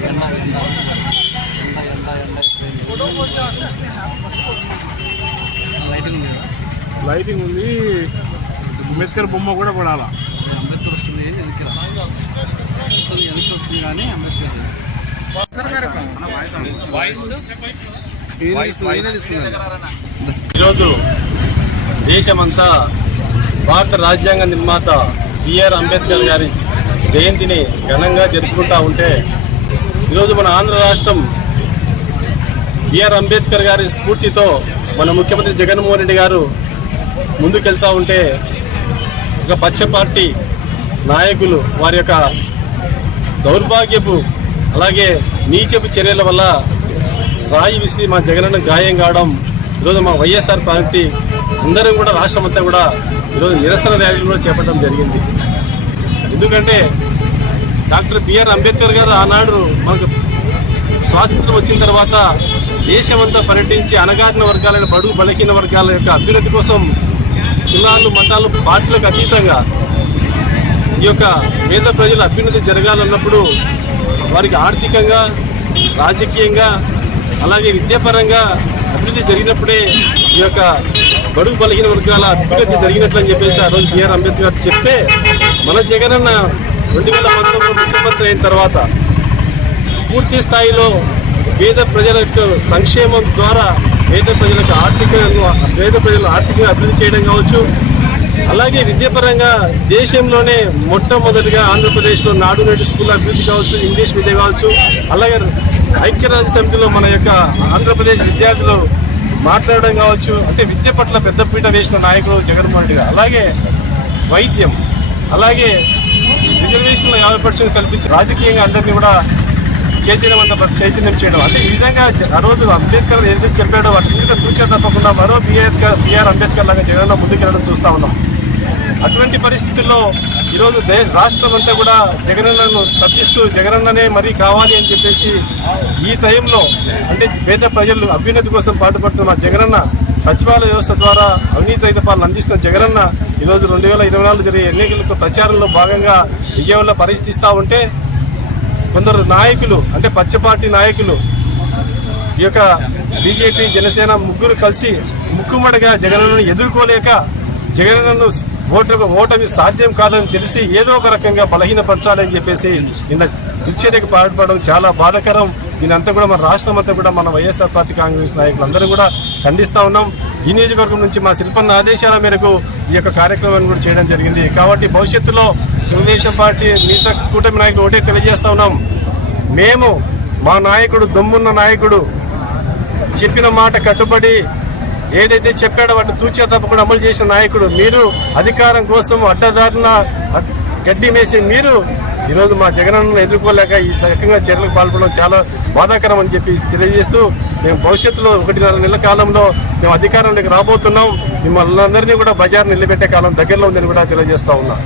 ఎండ ఎండ ఎండ ఎండ లైటింగ్ ఉంది. లైటింగ్ ఉంది అంబేద్కర్ బొమ్మ కూడా పడాలా? అంబేద్కర్ వస్తుంది అని వెనక్కి వస్తుంది వెనక్కి వస్తుంది కానీ అంబేద్కర్ ఈరోజు దేశమంతా భారత రాజ్యాంగ నిర్మాత బిఆర్ అంబేద్కర్ గారి జయంతిని ఘనంగా జరుపుకుంటా ఉంటే ఈరోజు మన ఆంధ్ర రాష్ట్రం బిఆర్ అంబేద్కర్ గారి స్ఫూర్తితో మన ముఖ్యమంత్రి జగన్మోహన్ రెడ్డి గారు ముందుకెళ్తా ఉంటే ఒక పచ్చ పార్టీ నాయకులు వారి యొక్క దౌర్భాగ్యపు అలాగే నీచపు చర్యల వల్ల రాయి విసిరి మా జగనన్న గాయం కావడం ఈరోజు మా వైఎస్ఆర్ పార్టీ అందరం కూడా రాష్ట్రం అంతా కూడా ఈరోజు నిరసన ర్యాలీలు కూడా చేపట్టడం జరిగింది. ఎందుకంటే డాక్టర్ బిఆర్ అంబేద్కర్ గారు ఆనాడు మనకు స్వాతంత్రం వచ్చిన తర్వాత దేశమంతా పర్యటించి అనగాటిన వర్గాలైన బడుగు బలహీన వర్గాల యొక్క అభ్యున్నతి కోసం కులాలు మతాలు పార్టీలకు అతీతంగా ఈ యొక్క పేద ప్రజల అభ్యున్నతి జరగాలన్నప్పుడు వారికి ఆర్థికంగా రాజకీయంగా అలాగే విద్యాపరంగా అభివృద్ధి జరిగినప్పుడే ఈ యొక్క బడుగు బలహీన వర్గాల అభ్యున్నతి జరిగినట్లు అని చెప్పేసి ఆ రోజు బిఆర్ అంబేద్కర్ చెప్తే మన జగనన్న రెండు వేల పంతొమ్మిదిలో ముఖ్యమంత్రి అయిన తర్వాత పూర్తి స్థాయిలో పేద ప్రజల యొక్క సంక్షేమం ద్వారా పేద ప్రజలకు ఆర్థిక పేద ప్రజలు ఆర్థికంగా అభివృద్ధి చేయడం కావచ్చు. అలాగే విద్యాపరంగా దేశంలోనే మొట్టమొదటిగా ఆంధ్రప్రదేశ్లో నాడు నేడు స్కూల్ అభివృద్ధి కావచ్చు ఇంగ్లీష్ విద్య కావచ్చు అలాగే ఐక్యరాజ్య సమితిలో మన యొక్క ఆంధ్రప్రదేశ్ విద్యార్థులు మాట్లాడడం కావచ్చు అంటే విద్య పట్ల పెద్దపీట వేసిన నాయకుడు జగన్మోహన్ రెడ్డి అలాగే వైద్యం అలాగే రిజర్వేషన్లో యాభై పర్సెంట్ కల్పించి రాజకీయంగా అందరినీ కూడా చైతన్యవంత చైతన్యం చేయడం. అంటే ఈ విధంగా ఆ రోజు అంబేద్కర్ ఏదైతే చెప్పాడో వాటి మీద తూచా తప్పకుండా మరో బిఆర్ బిఆర్ అంబేద్కర్ లాగా జగన్ ముందుకెళ్ళడం చూస్తా ఉన్నాం. అటువంటి పరిస్థితుల్లో ఈరోజు దేశ రాష్ట్రం అంతా కూడా జగనన్నను తప్పిస్తూ జగనన్ననే మరీ కావాలి అని చెప్పేసి ఈ టైంలో అంటే పేద ప్రజలు అభ్యున్నతి కోసం పాటుపడుతున్న జగనన్న సచివాలయ వ్యవస్థ ద్వారా అవినీతి రహిత పాలన అందిస్తున్న జగనన్న ఈరోజు రెండు వేల ఇరవై నాలుగు జరిగే ఎన్నికలకు ప్రచారంలో భాగంగా విజయవాడలో పర్యటిస్తూ ఉంటే కొందరు నాయకులు అంటే పచ్చ పార్టీ నాయకులు ఈ యొక్క బీజేపీ జనసేన ముగ్గురు కలిసి ముక్కుమడిగా జగనన్నను ఎదుర్కోలేక జగనన్నను ఓటు ఓటమి సాధ్యం కాదని తెలిసి ఏదో ఒక రకంగా బలహీనపరచాలని చెప్పేసి నిన్న దుశ్చర్యకు పాల్పడడం చాలా బాధాకరం. దీని అంతా కూడా మన రాష్ట్రం అంతా కూడా మన వైఎస్ఆర్ పార్టీ కాంగ్రెస్ నాయకులు అందరూ కూడా ఖండిస్తూ ఉన్నాం. ఈ నియోజకవర్గం నుంచి మా శిల్పన్న ఆదేశాల మేరకు ఈ యొక్క కార్యక్రమాన్ని కూడా చేయడం జరిగింది. కాబట్టి భవిష్యత్తులో తెలుగుదేశం పార్టీ మిగతా కూటమి నాయకులు ఒకటే తెలియజేస్తా ఉన్నాం. మేము మా నాయకుడు దమ్మున్న నాయకుడు చెప్పిన మాట కట్టుబడి ఏదైతే చెప్పాడో వాటిని తూచా తప్పకుండా అమలు చేసిన నాయకుడు మీరు అధికారం కోసం అడ్డదారిన గడ్డి మేసి మీరు ఈరోజు మా జగనన్నను ఎదుర్కోలేక ఈ రకంగా చర్యలకు పాల్పడడం చాలా బాధాకరం అని చెప్పి తెలియజేస్తూ మేము భవిష్యత్తులో ఒకటిన్నర నెలల కాలంలో మేము అధికారంలోకి రాబోతున్నాం. మిమ్మల్ని అందరినీ కూడా బజార్ నిలబెట్టే కాలం దగ్గరలో ఉందని కూడా తెలియజేస్తా ఉన్నాం.